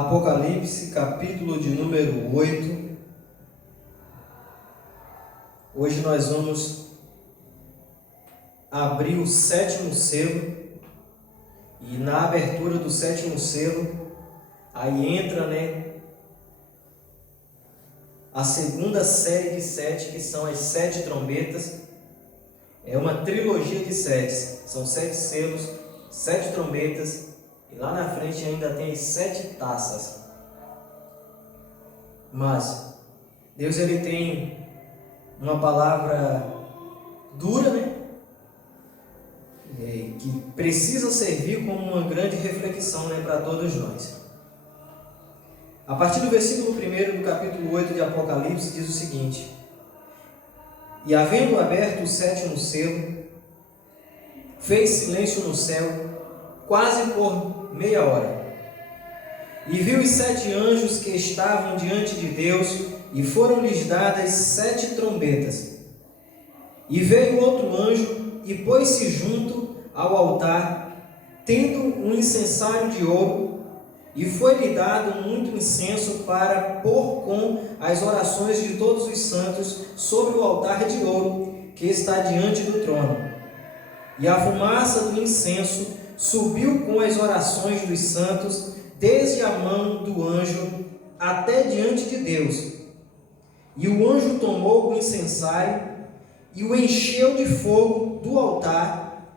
Apocalipse, capítulo de número 8. Hoje nós vamos abrir o 7º selo. E na abertura do 7º selo, aí entra, a segunda série de 7, que são as 7 trombetas. É uma trilogia de 7. São 7 selos, 7 trombetas. E lá na frente ainda tem as 7 taças. Mas Deus, ele tem uma palavra dura, que precisa servir como uma grande reflexão, para todos nós. A partir do versículo 1 do capítulo 8 de Apocalipse diz o seguinte: E havendo aberto o 7º selo, fez silêncio no céu, quase por meia hora. E viu os 7 anjos que estavam diante de Deus, e foram-lhes dadas 7 trombetas. E veio outro anjo, e pôs-se junto ao altar, tendo um incensário de ouro, e foi-lhe dado muito incenso para pôr com as orações de todos os santos sobre o altar de ouro que está diante do trono. E a fumaça do incenso subiu com as orações dos santos, desde a mão do anjo até diante de Deus. E o anjo tomou o incensário e o encheu de fogo do altar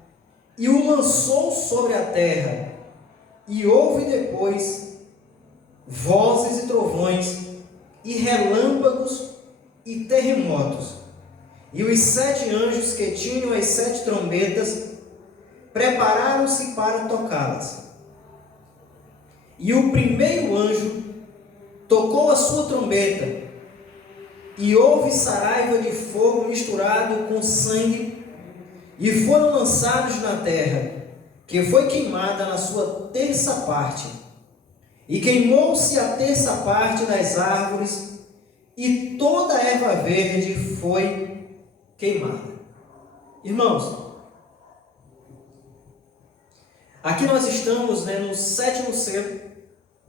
e o lançou sobre a terra. E houve depois vozes e trovões e relâmpagos e terremotos. E os 7 anjos que tinham as 7 trombetas prepararam-se para tocá-las. E o primeiro anjo tocou a sua trombeta, e houve saraiva de fogo misturado com sangue, e foram lançados na terra, que foi queimada na sua terça parte. E queimou-se a terça parte das árvores, e toda a erva verde foi queimada. Irmãos, aqui nós estamos no 7º selo,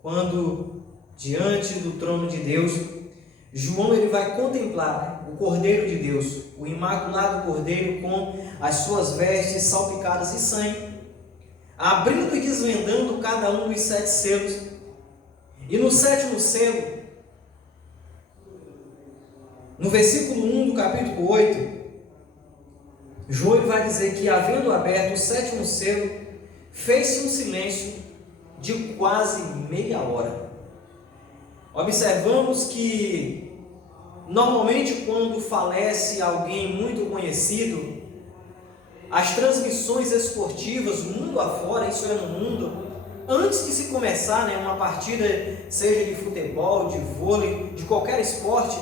quando diante do trono de Deus, João ele vai contemplar o Cordeiro de Deus, o imaculado Cordeiro com as suas vestes salpicadas de sangue, abrindo e desvendando cada um dos 7 selos. E no 7º selo, no versículo 1 do capítulo 8, João ele vai dizer que, havendo aberto o 7º selo, fez-se um silêncio de quase meia hora. Observamos que, normalmente, quando falece alguém muito conhecido, as transmissões esportivas, mundo afora, isso é no mundo, antes de se começar uma partida, seja de futebol, de vôlei, de qualquer esporte,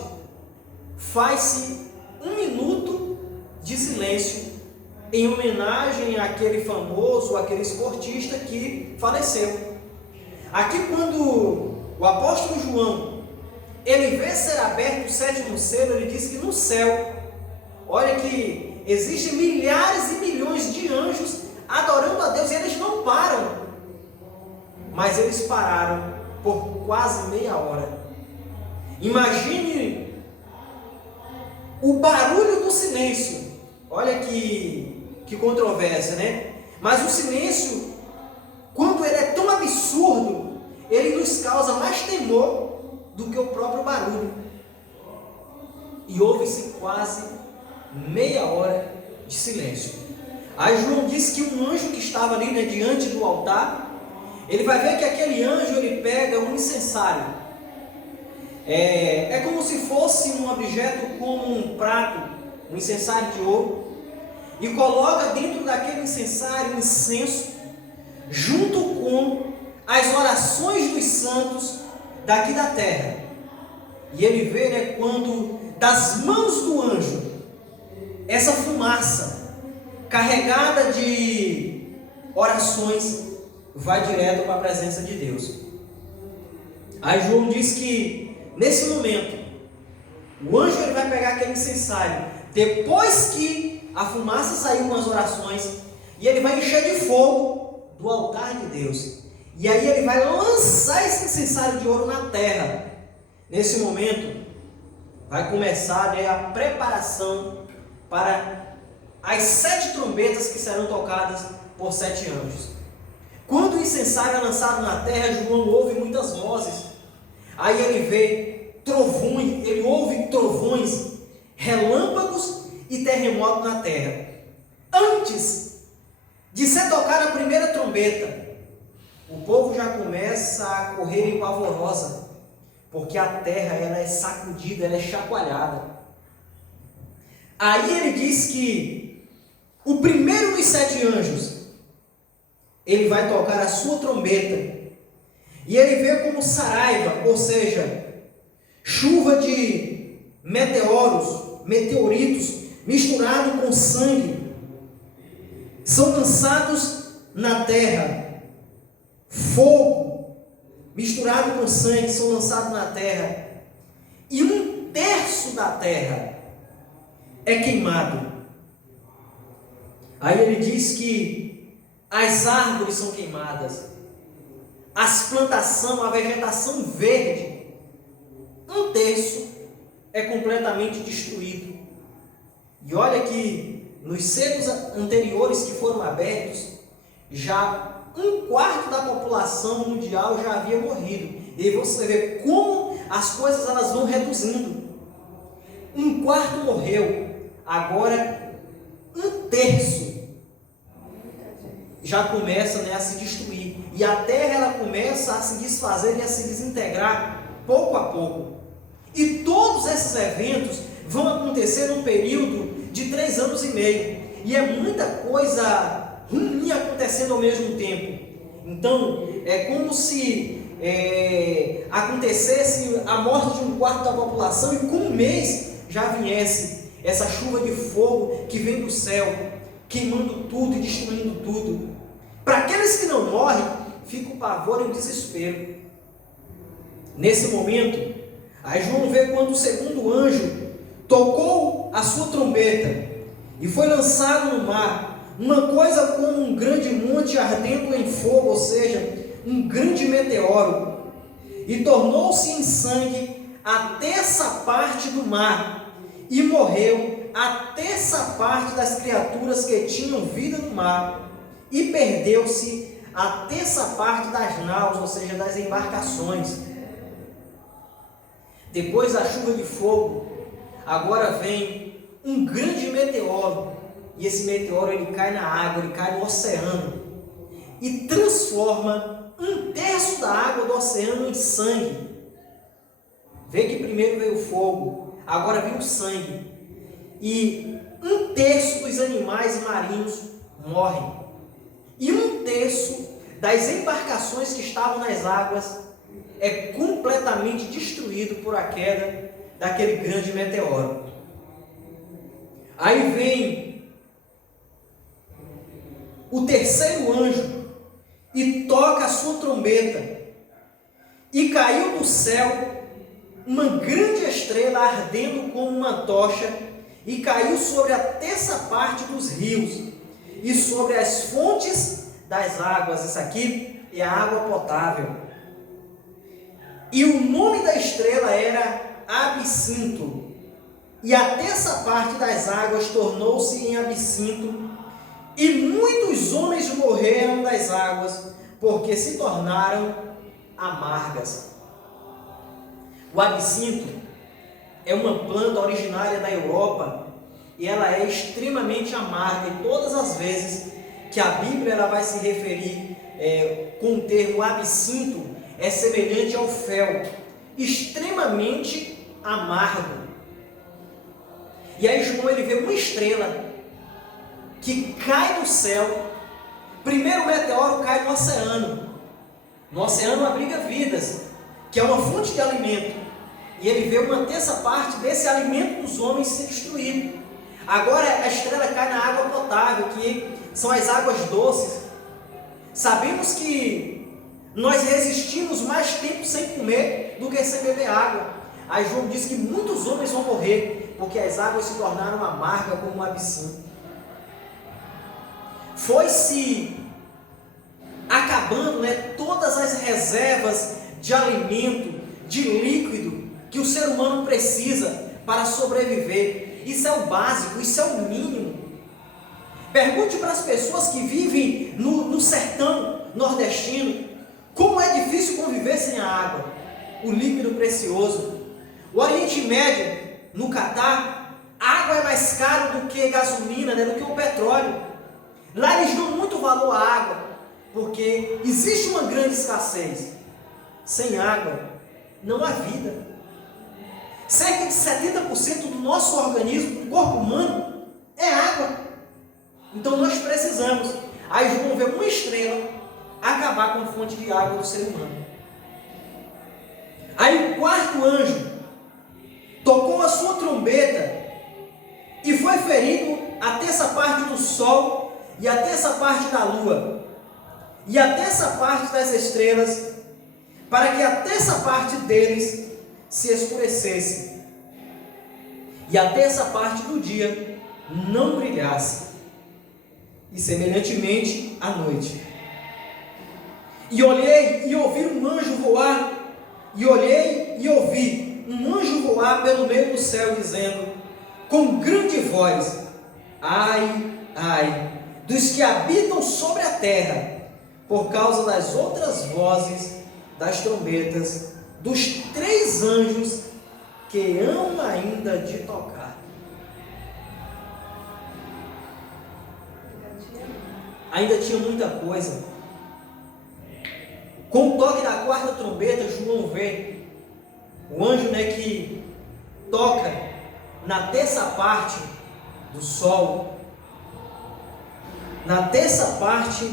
faz-se 1 minuto de silêncio em homenagem àquele famoso, àquele esportista que faleceu. Aqui, quando o apóstolo João ele vê ser aberto o 7º selo, ele diz que no céu, olha que existem milhares e milhões de anjos adorando a Deus, e eles não param, mas eles pararam por quase meia hora. Imagine o barulho do silêncio. Olha que controvérsia, Mas o silêncio, quando ele é tão absurdo, ele nos causa mais temor do que o próprio barulho. E houve-se quase meia hora de silêncio. Aí João disse que um anjo que estava ali diante do altar, ele vai ver que aquele anjo ele pega um incensário. É como se fosse um objeto como um prato, um incensário de ouro, e coloca dentro daquele incensário incenso, junto com as orações dos santos daqui da terra. E ele vê quando das mãos do anjo essa fumaça carregada de orações vai direto para a presença de Deus. Aí João diz que nesse momento o anjo ele vai pegar aquele incensário, depois que a fumaça saiu com as orações, e ele vai encher de fogo do altar de Deus. E aí ele vai lançar esse incensário de ouro na terra. Nesse momento, vai começar, né, a preparação para as 7 trombetas que serão tocadas por 7 anjos. Quando o incensário é lançado na terra, João ouve muitas vozes. Aí ele vê trovões, ele ouve trovões, relâmpagos e terremoto na terra. Antes de ser tocada a primeira trombeta, o povo já começa a correr em pavorosa, porque a terra ela é sacudida, ela é chacoalhada. Aí ele diz que o primeiro dos 7 anjos, ele vai tocar a sua trombeta, e ele vê como saraiva, ou seja, chuva de meteoritos, misturado com sangue, são lançados na terra. Fogo misturado com sangue são lançados na terra, e 1/3 da terra é queimado. Aí ele diz que as árvores são queimadas, as plantações, a vegetação verde, 1/3 é completamente destruído. E olha que nos selos anteriores que foram abertos, já 1/4 da população mundial já havia morrido. E aí você vê como as coisas elas vão reduzindo. 1/4 morreu, agora 1/3 já começa, né, a se destruir. E a terra ela começa a se desfazer e a se desintegrar pouco a pouco. E todos esses eventos vão acontecer num período de 3 anos e meio. E é muita coisa ruim acontecendo ao mesmo tempo. Então, é como se acontecesse a morte de 1/4 da população e com 1 mês já viesse essa chuva de fogo que vem do céu, queimando tudo e destruindo tudo. Para aqueles que não morrem, fica o pavor e o desespero. Nesse momento, aí João vê quando o segundo anjo tocou a sua trombeta e foi lançado no mar uma coisa como um grande monte ardendo em fogo, ou seja, um grande meteoro, e tornou-se em sangue a 1/3 parte do mar, e morreu a 1/3 parte das criaturas que tinham vida no mar, e perdeu-se a 1/3 parte das naus, ou seja, das embarcações. Depois da chuva de fogo, agora vem um grande meteoro, e esse meteoro ele cai na água, ele cai no oceano, e transforma 1/3 da água do oceano em sangue. Vê que primeiro veio o fogo, agora vem o sangue, e 1/3 dos animais marinhos morrem, e 1/3 das embarcações que estavam nas águas é completamente destruído por a queda daquele grande meteoro. Aí vem o terceiro anjo e toca a sua trombeta, e caiu do céu uma grande estrela ardendo como uma tocha, e caiu sobre a 1/3 parte dos rios e sobre as fontes das águas. Isso aqui é a água potável. E o nome da estrela era Absinto, e a 1/3 parte das águas tornou-se em absinto, e muitos homens morreram das águas, porque se tornaram amargas. O absinto é uma planta originária da Europa, e ela é extremamente amarga, e todas as vezes que a Bíblia ela vai se referir com o termo absinto, é semelhante ao fel, extremamente amargo. E aí João ele vê uma estrela que cai do céu. Primeiro o meteoro cai no oceano. No oceano abriga vidas, que é uma fonte de alimento. E ele vê 1/3 parte desse alimento dos homens se destruir. Agora a estrela cai na água potável, que são as águas doces. Sabemos que nós resistimos mais tempo sem comer do que sem beber água. Aí João diz que muitos homens vão morrer, porque as águas se tornaram amargas como um absinto. Foi-se acabando, todas as reservas de alimento, de líquido que o ser humano precisa para sobreviver. Isso é o básico, isso é o mínimo. Pergunte para as pessoas que vivem no sertão nordestino como é difícil conviver sem a água, o líquido precioso. O Oriente Médio, no Catar, a água é mais caro do que gasolina, do que o petróleo. Lá eles dão muito valor à água, porque existe uma grande escassez. Sem água não há vida. Cerca de 70% do nosso organismo, do corpo humano, é água. Então nós precisamos. Aí eles vão ver uma estrela acabar com a fonte de água do ser humano. Aí o quarto anjo tocou a sua trombeta e foi ferido a terça parte do sol e a terça parte da lua e a terça parte das estrelas, para que a terça parte deles se escurecesse e a terça parte do dia não brilhasse, e semelhantemente à noite. E olhei e ouvi um anjo voar, e olhei e ouvi um anjo voar pelo meio do céu, dizendo com grande voz: ai, ai, dos que habitam sobre a terra, por causa das outras vozes das trombetas dos 3 anjos que hão ainda de tocar. Ainda tinha muita coisa. Com o toque da quarta trombeta, João vê o anjo que toca na terça parte do sol, na terça parte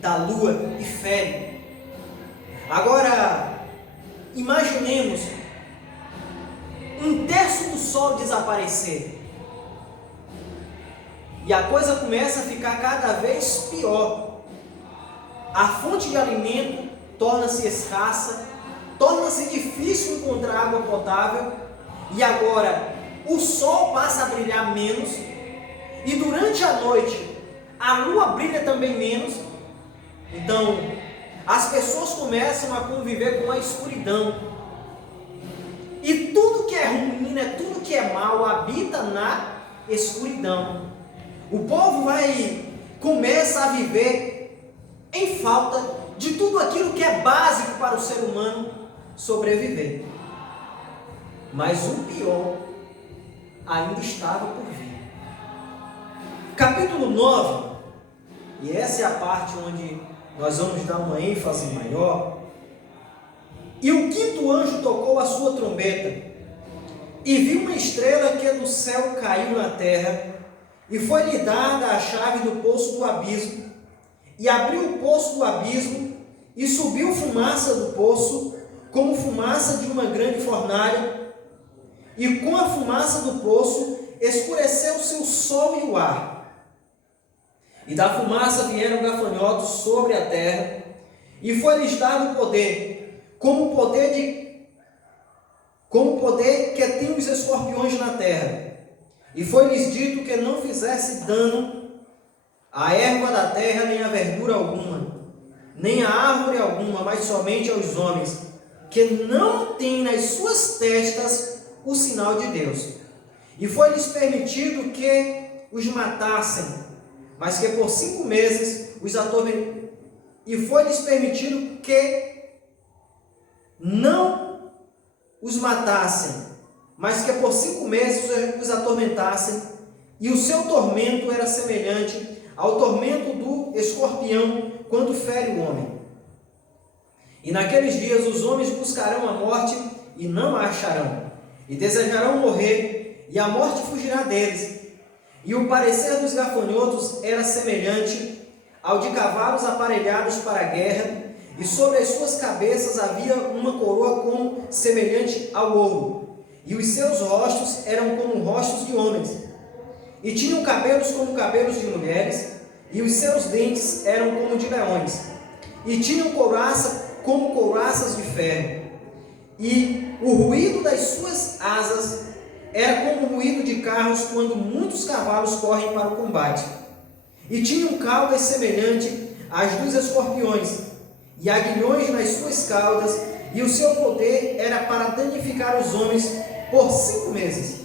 da lua, e fere. Agora, imaginemos um terço do sol desaparecer. E a coisa começa a ficar cada vez pior. A fonte de alimento torna-se escassa, torna-se difícil encontrar água potável, e agora o sol passa a brilhar menos, e durante a noite a lua brilha também menos. Então as pessoas começam a conviver com a escuridão, e tudo que é ruim, tudo que é mal habita na escuridão. O povo começa a viver em falta de tudo aquilo que é básico para o ser humano sobreviver. Mas o pior ainda estava por vir. Capítulo 9, e essa é a parte onde nós vamos dar uma ênfase maior. E o quinto anjo tocou a sua trombeta, e viu uma estrela que do céu caiu na terra, e foi-lhe dada a chave do poço do abismo, e abriu o poço do abismo, e subiu fumaça do poço, como fumaça de uma grande fornalha, e com a fumaça do poço escureceu-se o sol e o ar. E da fumaça vieram gafanhotos sobre a terra, e foi-lhes dado poder, como o poder que tem os escorpiões na terra. E foi-lhes dito que não fizesse dano à erva da terra, nem a verdura alguma, nem a árvore alguma, mas somente aos homens, que não têm nas suas testas o sinal de Deus. E foi-lhes permitido que os matassem, mas que por 5 meses os atormentassem. E foi-lhes permitido que não os matassem, mas que por 5 meses os atormentassem, e o seu tormento era semelhante ao tormento do escorpião quando fere o homem. E naqueles dias os homens buscarão a morte e não a acharão, e desejarão morrer, e a morte fugirá deles. E o parecer dos gafanhotos era semelhante ao de cavalos aparelhados para a guerra, e sobre as suas cabeças havia uma coroa como semelhante ao ouro, e os seus rostos eram como rostos de homens, e tinham cabelos como cabelos de mulheres, e os seus dentes eram como de leões, e tinham couraça como couraças de ferro, e o ruído das suas asas era como o ruído de carros quando muitos cavalos correm para o combate, e tinham caudas semelhante as dos escorpiões e aguilhões nas suas caudas, e o seu poder era para danificar os homens por 5 meses.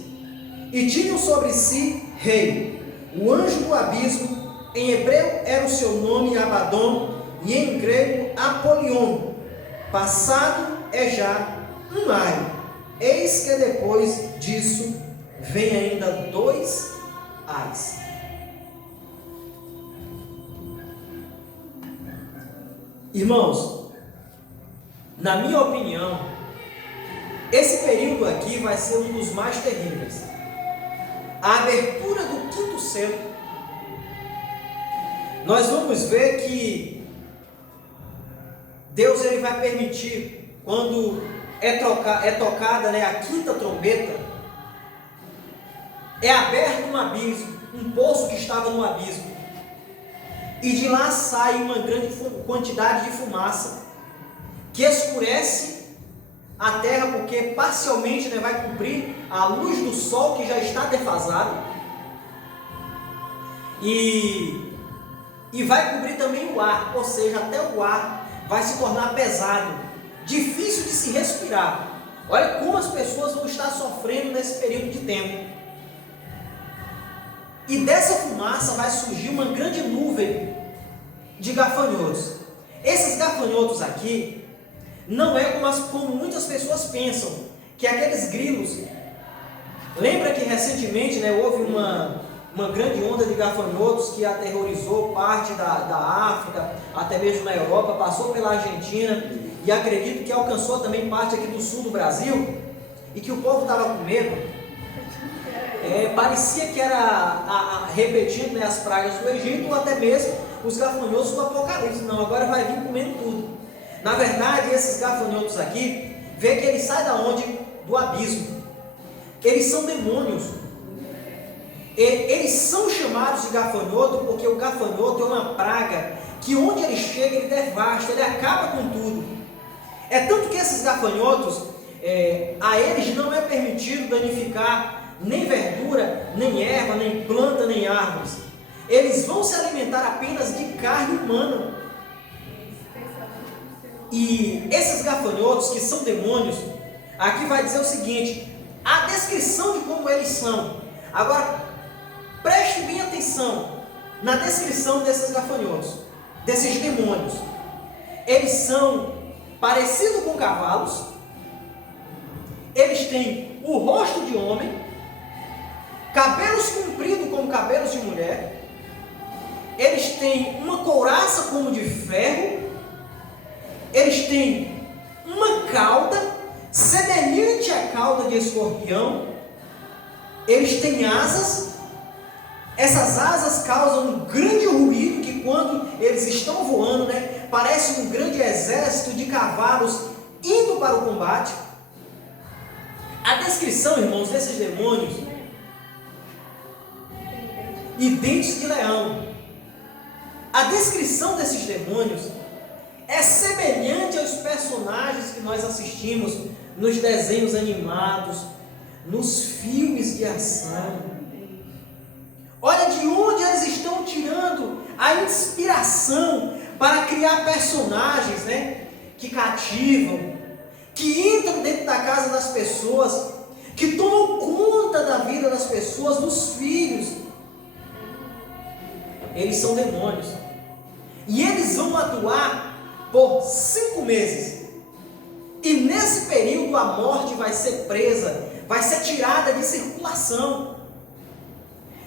E tinham sobre si rei, o anjo do abismo, em hebreu era o seu nome Abaddon, e em grego Apolion, passado é já um ai. Eis que depois disso vem ainda 2 ais. Irmãos, na minha opinião, esse período aqui vai ser um dos mais terríveis. A abertura do 5º selo, nós vamos ver que Deus ele vai permitir, quando é tocada, né, a 5ª trombeta, é aberto um abismo, um poço que estava no abismo, e de lá sai uma grande quantidade de fumaça que escurece a terra, porque parcialmente, né, vai cobrir a luz do sol que já está defasado, e vai cobrir também o ar, ou seja, até o ar vai se tornar pesado, difícil de se respirar. Olha como as pessoas vão estar sofrendo nesse período de tempo. E dessa fumaça vai surgir uma grande nuvem de gafanhotos. Esses gafanhotos aqui não é como muitas pessoas pensam, que aqueles grilos. Lembra que recentemente, né, houve uma grande onda de gafanhotos que aterrorizou parte da África, até mesmo na Europa, passou pela Argentina e acredito que alcançou também parte aqui do sul do Brasil, e que o povo estava com medo. Parecia que era repetindo, né, as pragas do Egito, ou até mesmo os gafanhotos do Apocalipse. Não, agora vai vir comendo tudo. Na verdade, esses gafanhotos aqui, vê que eles saem da onde? Do abismo. Eles são demônios. Eles são chamados de gafanhoto porque o gafanhoto é uma praga que onde ele chega, ele devasta, ele acaba com tudo. É tanto que esses gafanhotos, a eles não é permitido danificar nem verdura, nem erva, nem planta, nem árvores. Eles vão se alimentar apenas de carne humana. E esses gafanhotos, que são demônios, aqui vai dizer o seguinte, a descrição de como eles são. Agora, preste bem atenção na descrição desses gafanhotos, desses demônios. Eles são parecidos com cavalos, eles têm o rosto de homem, cabelos compridos como cabelos de mulher, eles têm uma couraça como de ferro, eles têm uma cauda semelhante à cauda de escorpião, eles têm asas. Essas asas causam um grande ruído que quando eles estão voando, né, parece um grande exército de cavalos indo para o combate. A descrição, irmãos, desses demônios, e dentes de leão. A descrição desses demônios é semelhante aos personagens que nós assistimos nos desenhos animados, nos filmes de ação. Olha de onde eles estão tirando a inspiração para criar personagens, né, que cativam, que entram dentro da casa das pessoas, que tomam conta da vida das pessoas, dos filhos. Eles são demônios. E eles vão atuar por 5 meses. E nesse período a morte vai ser presa, vai ser tirada de circulação.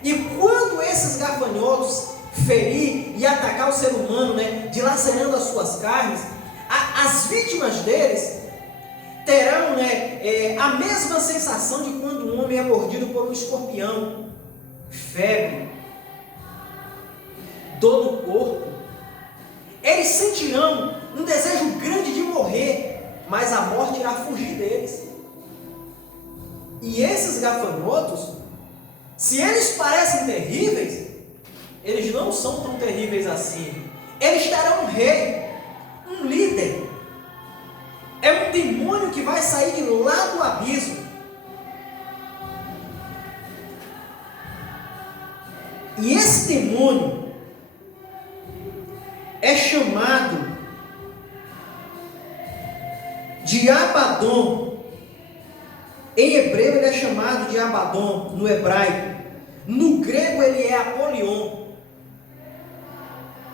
E quando esses gafanhotos ferir e atacar o ser humano, né, dilacerando as suas carnes, as vítimas deles terão, né, a mesma sensação de quando um homem é mordido por um escorpião: febre, dor no corpo. Eles sentirão um desejo grande de morrer, mas a morte irá fugir deles. E esses gafanhotos, se eles parecem terríveis, eles não são tão terríveis assim. Eles terão um rei, um líder. É um demônio que vai sair de lá do abismo. E esse demônio, é chamado de Abaddon. Em hebreu ele é chamado de Abaddon, no hebraico. No grego ele é Apolion.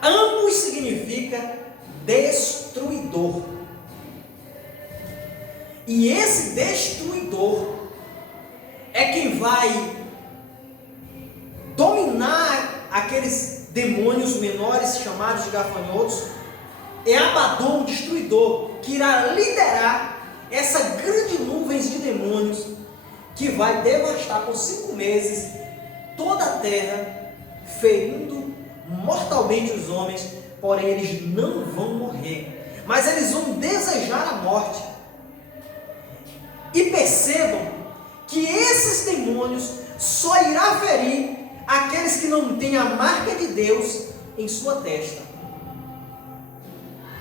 Ambos significa destruidor. E esse destruidor é quem vai dominar aqueles demônios menores chamados de gafanhotos. É Abaddon, o destruidor, que irá liderar essa grande nuvem de demônios que vai devastar por 5 meses toda a terra, ferindo mortalmente os homens. Porém eles não vão morrer, mas eles vão desejar a morte. E percebam que esses demônios só irá ferir aqueles que não têm a marca de Deus em sua testa.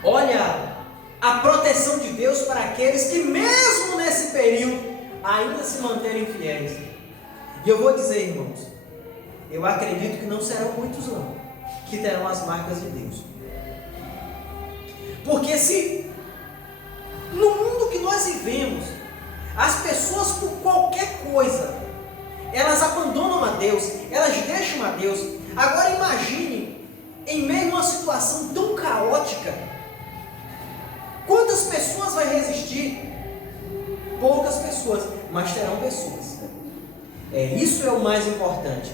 Olha a proteção de Deus para aqueles que mesmo nesse período ainda se manterem fiéis. E eu vou dizer, irmãos, eu acredito que não serão muitos não que terão as marcas de Deus. Porque se no mundo que nós vivemos, as pessoas por qualquer coisa, elas abandonam a Deus, elas deixam a Deus. Agora imagine, em meio a uma situação tão caótica, quantas pessoas vai resistir? Poucas pessoas, mas terão pessoas. Isso é o mais importante.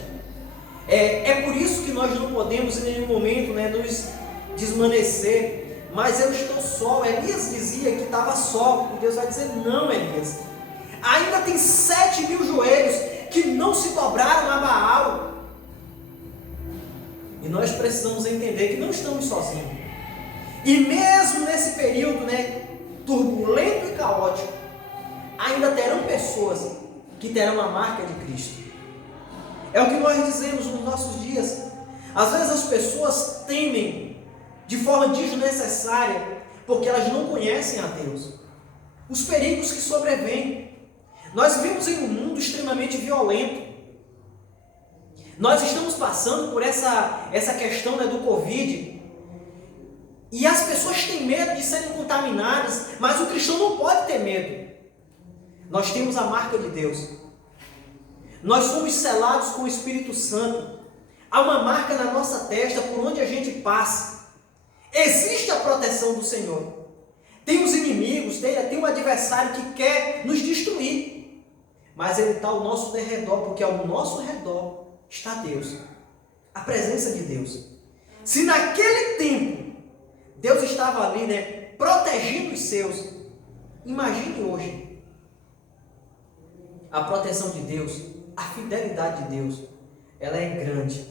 É por isso que nós não podemos em nenhum momento nos desmanecer. Mas eu estou só. Elias dizia que estava só. E Deus vai dizer: não, Elias, ainda tem 7.000 joelhos que não se dobraram a Baal. E nós precisamos entender que não estamos sozinhos. E mesmo nesse período turbulento e caótico, ainda terão pessoas que terão a marca de Cristo. É o que nós dizemos nos nossos dias. Às vezes as pessoas temem de forma desnecessária, porque elas não conhecem a Deus, os perigos que sobrevêm. Nós vivemos em um mundo extremamente violento. Nós estamos passando por essa questão do Covid, e as pessoas têm medo de serem contaminadas, mas o cristão não pode ter medo. Nós temos a marca de Deus, nós somos selados com o Espírito Santo, há uma marca na nossa testa por onde a gente passa. Existe a proteção do Senhor. Tem os inimigos, tem um adversário que quer nos destruir, mas ele está ao nosso derredor, porque ao nosso redor está Deus, a presença de Deus. Se naquele tempo Deus estava ali, protegendo os seus, imagine hoje a proteção de Deus, a fidelidade de Deus. Ela é grande,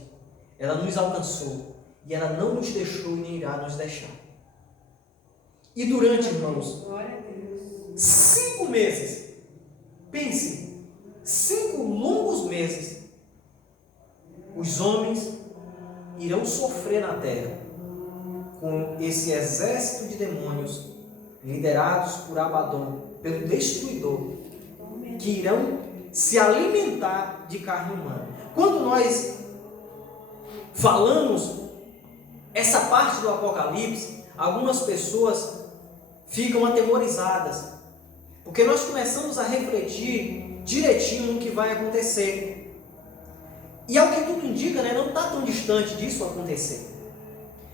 ela nos alcançou e ela não nos deixou e nem irá nos deixar. E durante, irmãos, 5 meses, pense, 5 longos meses, os homens irão sofrer na terra com esse exército de demônios liderados por Abaddon, pelo destruidor, que irão se alimentar de carne humana. Quando nós falamos essa parte do Apocalipse, algumas pessoas ficam atemorizadas, porque nós começamos a refletir direitinho no que vai acontecer. E ao que tudo indica, não está tão distante disso acontecer.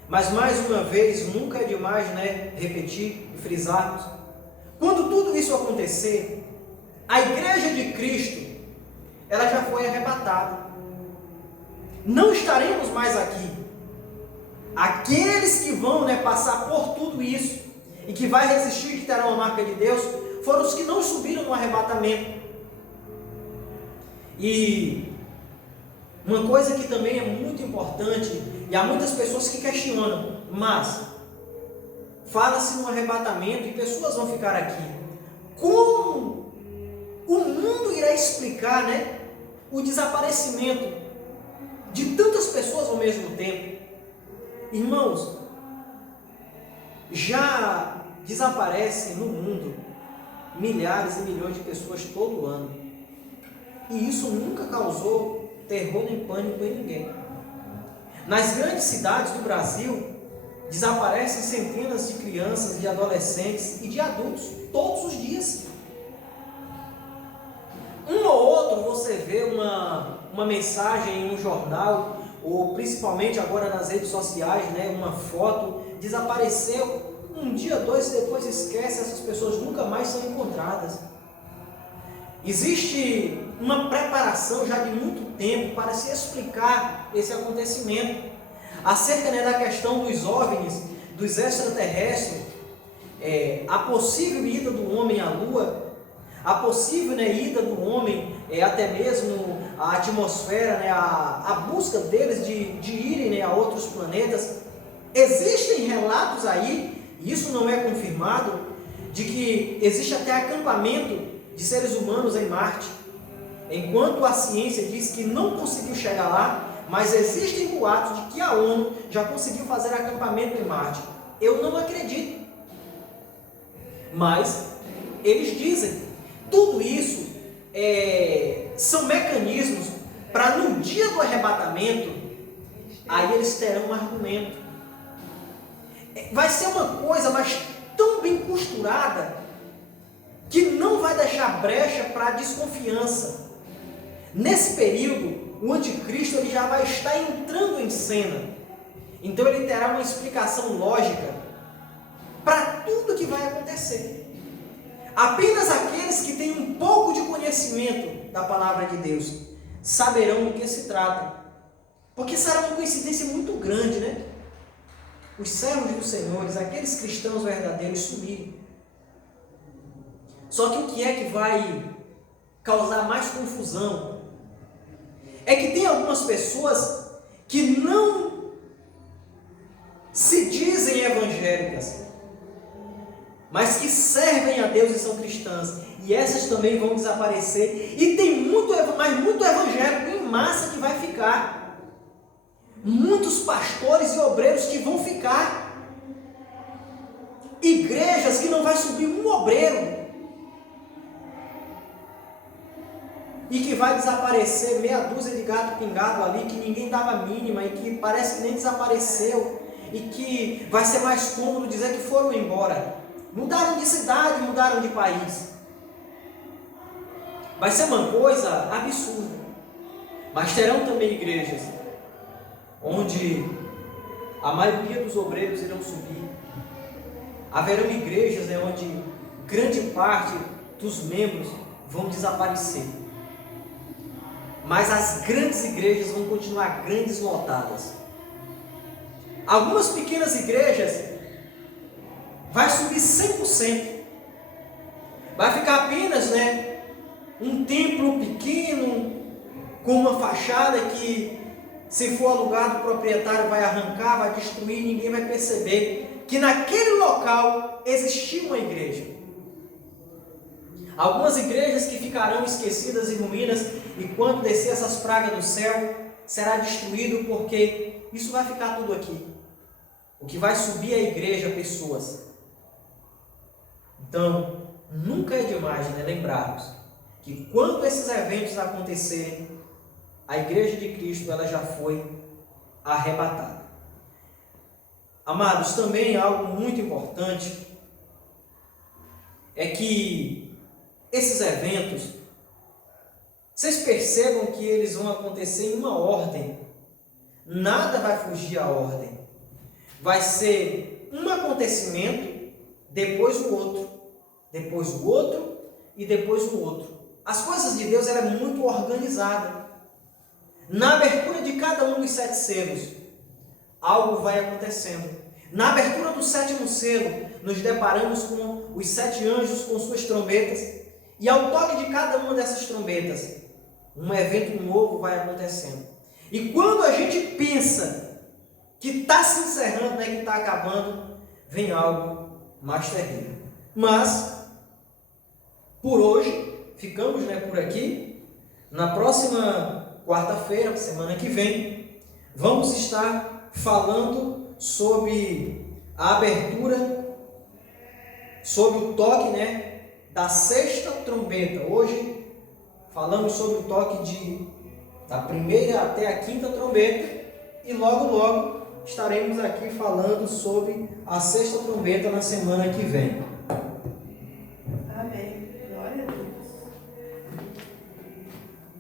Mas mais uma vez, nunca é demais repetir e frisarmos. Quando tudo isso acontecer, a igreja de Cristo, ela já foi arrebatada. Não estaremos mais aqui. Aqueles que vão passar por tudo isso e que vai resistir, que terão a marca de Deus, foram os que não subiram no arrebatamento. E uma coisa que também é muito importante, e há muitas pessoas que questionam, mas fala-se no arrebatamento e pessoas vão ficar aqui. Como o mundo irá explicar o desaparecimento de tantas pessoas ao mesmo tempo? Irmãos, já desaparecem no mundo milhares e milhões de pessoas todo ano, e isso nunca causou terror nem pânico em ninguém. Nas grandes cidades do Brasil, desaparecem centenas de crianças, de adolescentes e de adultos todos os dias. Um ou outro você vê uma mensagem em um jornal, ou principalmente agora nas redes sociais, né, uma foto, desapareceu, um dia, dois, depois esquece, essas pessoas nunca mais são encontradas. Existe uma preparação já de muito tempo para se explicar esse acontecimento, acerca, né, da questão dos OVNIs, dos extraterrestres, a possível ida do homem à Lua, a possível, né, ida do homem, até mesmo a atmosfera, né, a busca deles de irem, né, a outros planetas. Existem relatos aí, e isso não é confirmado, de que existe até acampamento de seres humanos em Marte, enquanto a ciência diz que não conseguiu chegar lá, mas existem boatos de que a ONU já conseguiu fazer acampamento em Marte. Eu não acredito, mas eles dizem. Tudo isso são mecanismos para no dia do arrebatamento, aí eles terão um argumento. Vai ser uma coisa, mas tão bem costurada, que não vai deixar brecha para desconfiança. Nesse período, o anticristo ele já vai estar entrando em cena. Então ele terá uma explicação lógica para tudo que vai acontecer. Apenas aqueles que têm um pouco de conhecimento da palavra de Deus saberão do que se trata. Porque será uma coincidência muito grande, né? Os servos dos senhores, aqueles cristãos verdadeiros, sumirem. Só que o que é que vai causar mais confusão é que tem algumas pessoas que não se dizem evangélicas, mas que servem a Deus e são cristãs, e essas também vão desaparecer, e tem muito evangélico em massa que vai ficar, muitos pastores e obreiros que vão ficar, igrejas que não vai subir um obreiro, e que vai desaparecer meia dúzia de gato pingado ali, que ninguém dava mínima, e que parece que nem desapareceu, e que vai ser mais cômodo dizer que foram embora. Mudaram de cidade, mudaram de país. Vai ser uma coisa absurda. Mas terão também igrejas onde a maioria dos obreiros irão subir. Haverão igrejas, né, onde grande parte dos membros vão desaparecer. Mas as grandes igrejas vão continuar grandes, lotadas. Algumas pequenas igrejas vai subir 100%. Vai ficar apenas, né, um templo pequeno, com uma fachada que, se for alugado, o proprietário vai arrancar, vai destruir, ninguém vai perceber que naquele local existia uma igreja. Algumas igrejas que ficarão esquecidas em ruínas, e quando descer essas pragas do céu, será destruído, porque isso vai ficar tudo aqui. O que vai subir é a igreja, pessoas. Então, nunca é demais, né, lembrarmos que quando esses eventos acontecerem, a igreja de Cristo ela já foi arrebatada. Amados, também algo muito importante é que esses eventos, vocês percebam que eles vão acontecer em uma ordem. Nada vai fugir à ordem. Vai ser um acontecimento, depois o outro, depois o outro e depois o outro. As coisas de Deus ela é muito organizada. Na abertura de cada um dos 7 selos, algo vai acontecendo. Na abertura do 7º selo, nos deparamos com os 7 anjos com suas trombetas, e ao toque de cada uma dessas trombetas, um evento novo vai acontecendo. E quando a gente pensa que está se encerrando, né, que está acabando, vem algo mais terrível. Mas, por hoje, ficamos, né, por aqui. Na próxima quarta-feira, semana que vem, vamos estar falando sobre a abertura, sobre o toque, né, da 6ª trombeta. Hoje falamos sobre o toque da primeira até a 5ª trombeta, e logo estaremos aqui falando sobre a sexta trombeta na semana que vem.